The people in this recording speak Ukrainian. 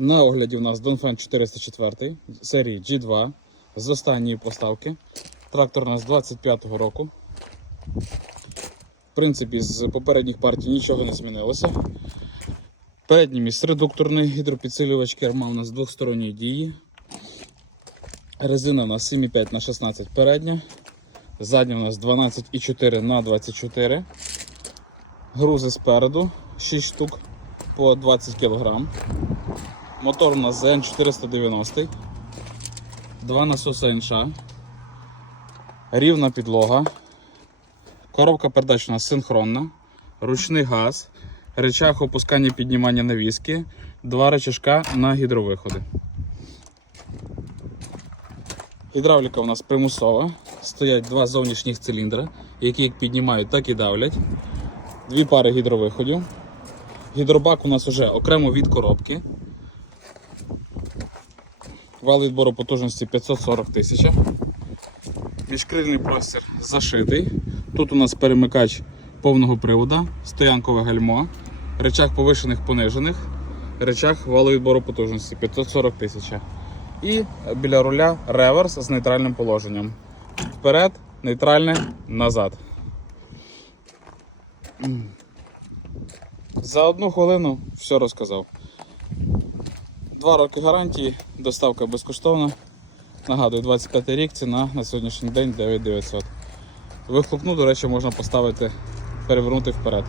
На огляді в нас Donphan 404 серії G2 з останньої поставки. Трактор у нас 25-го року. В принципі, з попередніх партій нічого не змінилося. Передній міст редукторний гідропідсилювач керма у нас двохсторонньої дії. Резина у нас 7,5 на 16 передня. Задня у нас 12,4 на 24. Грузи спереду 6 штук по 20 кг. Мотор у нас ZN 490. Два насоси НШ. Рівна підлога. Коробка передач у нас синхронна. Ручний газ. Речах опускання піднімання навіски. Два речашка на гідровиходи. Гідравліка у нас примусова. Стоять два зовнішніх циліндри, які як піднімають, так і давлять. Дві пари гідровиходів. Гідробак у нас вже окремо від коробки. Вал відбору потужності 540 тисяч. Міжкрильний простір зашитий. Тут у нас перемикач повного приводу, стоянкове гальмо, речах повишених понижених, речах валовідбору потужності 540 тисяч. І біля руля реверс з нейтральним положенням. Вперед, нейтральне, назад. За одну хвилину все розказав. Два роки гарантії, доставка безкоштовна. Нагадую, 25 рік, ціна на сьогоднішній день 9900. Вихлопну, до речі, можна поставити, перевернути вперед.